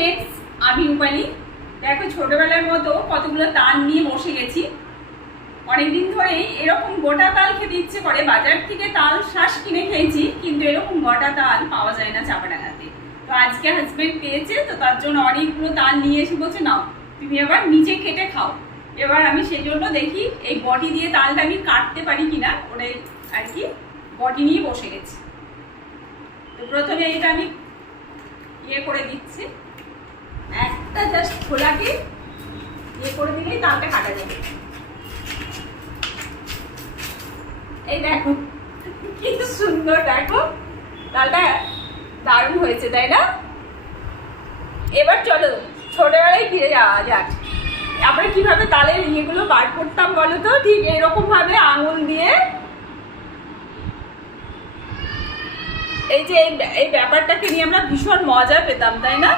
Friends, আমি রূপালী। দেখো ছোটবেলার মতো কতগুলো তাল নিয়ে বসে গেছি। অনেকদিন ধরেই এরকম গোটা তাল খেতে ইচ্ছে করে। বাজার থেকে তাল শাঁস কিনে খেয়েছি, কিন্তু এরকম গোটা তাল পাওয়া যায় না চাপাডাঙ্গাতে। তো আজকে হাজবেন্ড পেয়েছে, তো তার জন্য অনেকগুলো তাল নিয়ে এসে বলছে নাও তুমি এবার নিজে কেটে খাও। এবার আমি সেই জন্য দেখি এই বটি দিয়ে তালটা আমি কাটতে পারি কিনা, ওটাই আর কি বটি নিয়ে বসে গেছি। তো প্রথমে এটা আমি ইয়ে করে দিচ্ছি, একটা জাস্ট খোলাকে ইয়ে করে দিলেই তালটা কাটা যাবে। এই দেখো কি সুন্দর, দেখো তালটা দারুণ হয়েছে, তাই না? এবার চলো ছোটবেলায় ফিরে যাওয়া যাক। আমরা কিভাবে তালের ইয়েগুলো বার করতাম বলো তো? ঠিক এরকম ভাবে আঙুল দিয়ে এই যে এই ব্যাপারটাকে নিয়ে আমরা ভীষণ মজা পেতাম, তাই না?